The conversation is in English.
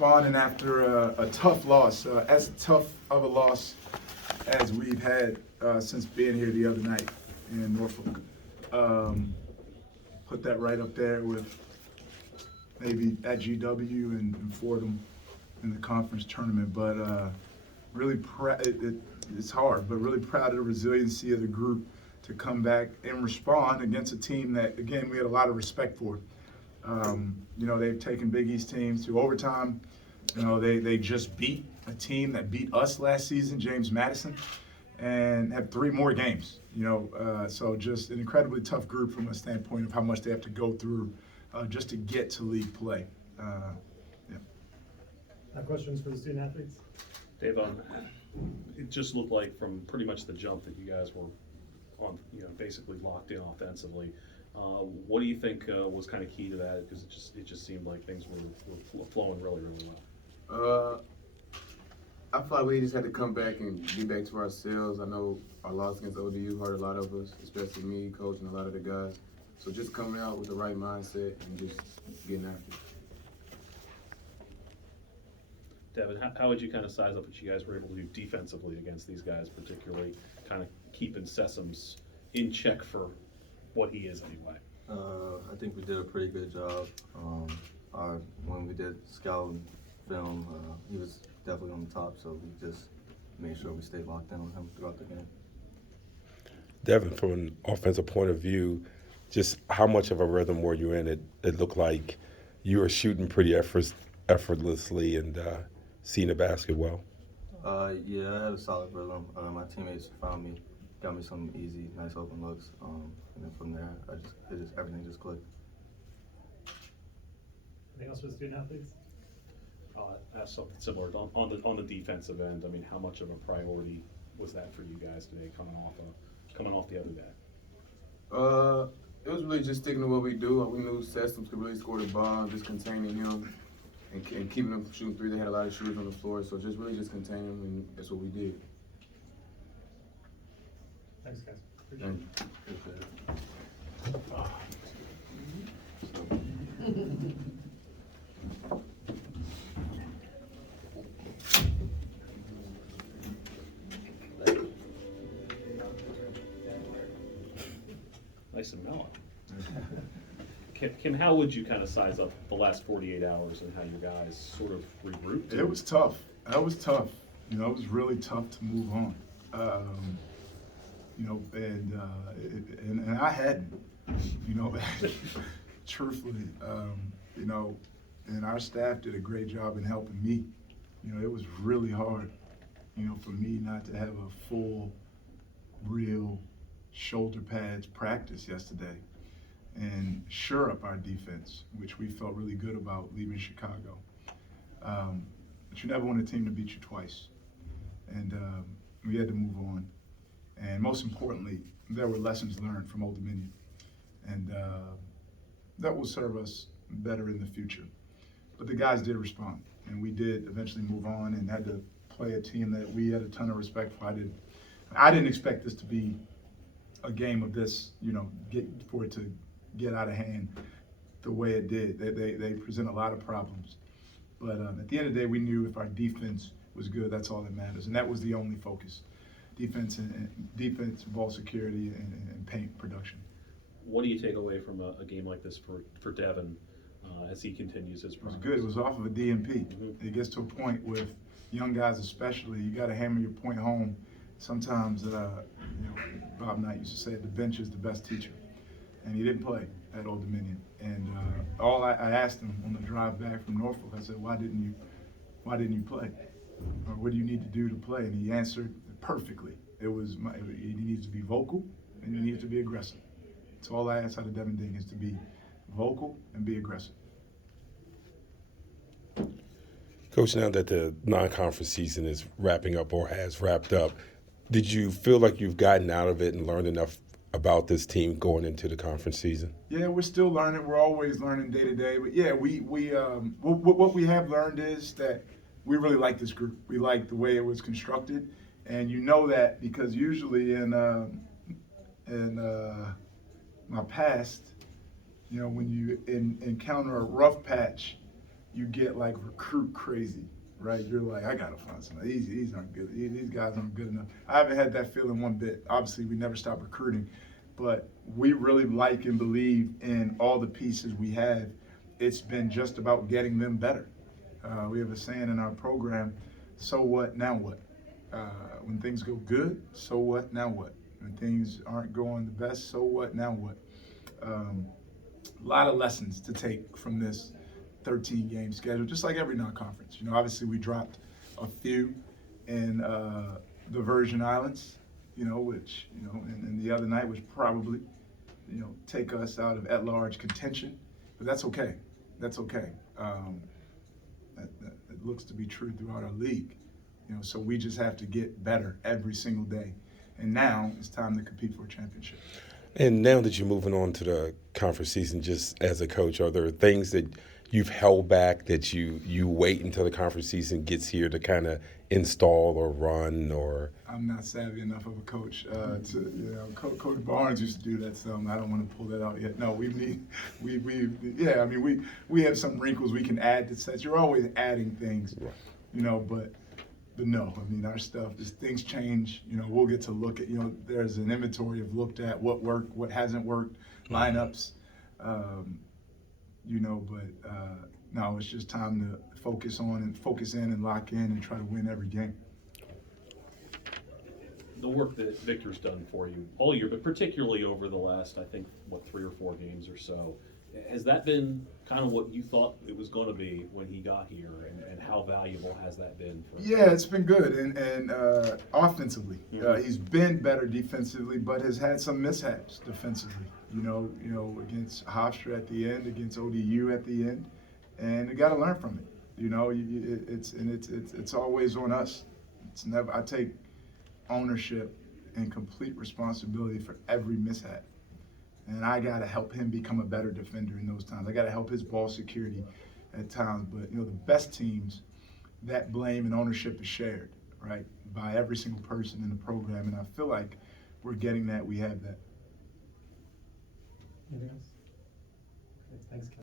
responding after a tough loss, as tough of a loss as we've had since being here the other night in Norfolk. Put that right up there with maybe at GW and Fordham in the conference tournament. But really, it's hard, but really proud of the resiliency of the group to come back and respond against a team that, again, we had a lot of respect for. They've taken Big East teams to overtime. They just beat a team that beat us last season, James Madison, and have 3 more games. So just an incredibly tough group from a standpoint of how much they have to go through just to get to league play. Questions for the student athletes? Devon, it just looked like from pretty much the jump that you guys were on, basically locked in offensively. What do you think was kind of key to that? Because it just seemed like things were flowing really, really well. I feel like we just had to come back and get back to ourselves. I know our loss against ODU hurt a lot of us, especially me, coach, and a lot of the guys. So just coming out with the right mindset and just getting after it. Devin, how would you kind of size up what you guys were able to do defensively against these guys, particularly kind of keeping Sessoms in check for what he is anyway? I think we did a pretty good job. When we did scout and film, he was definitely on the top, so we just made sure we stayed locked in on him throughout the game. Devin, from an offensive point of view, just how much of a rhythm were you in? It looked like you were shooting pretty effortlessly and seeing the basket well. Yeah, I had a solid rhythm. My teammates found me, got me some easy, nice open looks, and then from there, everything just clicked. Anything else for the student athletes? Ask something similar on the defensive end. I mean, how much of a priority was that for you guys today, coming off the other day? It was really just sticking to what we do. We knew Sessoms could really score the ball, just containing him and keeping them from shooting 3. They had a lot of shooters on the floor, so just containing them, and that's what we did. Thanks, guys. Appreciate it. Nice and mellow. Kim, how would you kind of size up the last 48 hours and how you guys sort of regrouped? It was tough. That was tough. It was really tough to move on. And I hadn't, truthfully, and our staff did a great job in helping me. It was really hard, for me not to have a full, real shoulder pads practice yesterday and shore up our defense, which we felt really good about leaving Chicago. But you never want a team to beat you twice. And we had to move on. And most importantly, there were lessons learned from Old Dominion. And that will serve us better in the future. But the guys did respond, and we did eventually move on and had to play a team that we had a ton of respect for. I didn't expect this to be a game of this, for it to get out of hand the way it did. They present a lot of problems. But at the end of the day, we knew if our defense was good, that's all that matters. And that was the only focus. Defense, ball security, and paint production. What do you take away from a game like this for Devin as he continues his progress? It was good. It was off of a DMP. Mm-hmm. It gets to a point with young guys especially, you got to hammer your point home. Sometimes, Bob Knight used to say the bench is the best teacher. And he didn't play at Old Dominion. And I asked him on the drive back from Norfolk, I said, why didn't you play? Or what do you need to do to play? And he answered perfectly. He needs to be vocal and he needs to be aggressive. That's all I asked out of Devin Dinkins, to be vocal and be aggressive. Coach, now that the non-conference season is wrapping up or has wrapped up, did you feel like you've gotten out of it and learned enough about this team going into the conference season? Yeah, we're still learning. We're always learning day to day. But yeah, what we have learned is that we really like this group. We like the way it was constructed, and that because usually in my past, when you encounter a rough patch, you get like recruit crazy, right? You're like, I gotta find somebody. These aren't good. These guys aren't good enough. I haven't had that feeling one bit. Obviously, we never stop recruiting, but we really like and believe in all the pieces we have. It's been just about getting them better. We have a saying in our program, so what, now what? When things go good, so what, now what? When things aren't going the best, so what, now what? A lot of lessons to take from this 13-game schedule, just like every non-conference. You know, obviously we dropped a few in the Virgin Islands, you know, which, you know, and the other night was probably, you know, take us out of at-large contention, but that's okay. That's okay. It looks to be true throughout our league. You know, so we just have to get better every single day. And now it's time to compete for a championship. And now that you're moving on to the conference season, just as a coach, are there things that you've held back that you wait until the conference season gets here to kind of install or run? Or I'm not savvy enough of a coach to, you know, Coach Barnes used to do that some. I don't want to pull that out yet. No, we yeah, I mean, we have some wrinkles we can add to sets. You're always adding things, you know, but no, I mean, our stuff, as things change, you know, we'll get to look at, you know, there's an inventory of looked at what worked, what hasn't worked, lineups, you know, but no, it's just time to focus in and lock in and try to win every game. The work that Victor's done for you all year, but particularly over the last, I think, 3 or 4 games or so, has that been kind of what you thought it was going to be when he got here, and how valuable has that been? Yeah, it's been good, and offensively, he's been better defensively, but has had some mishaps defensively. You know, against Hofstra at the end, against ODU at the end, and you got to learn from it. You know, it's always on us. It's never. I take ownership and complete responsibility for every mishap. And I got to help him become a better defender in those times. I got to help his ball security at times. But, you know, the best teams, that blame and ownership is shared, right, by every single person in the program. And I feel like we're getting that. We have that. Anything else? Okay, thanks, Ken.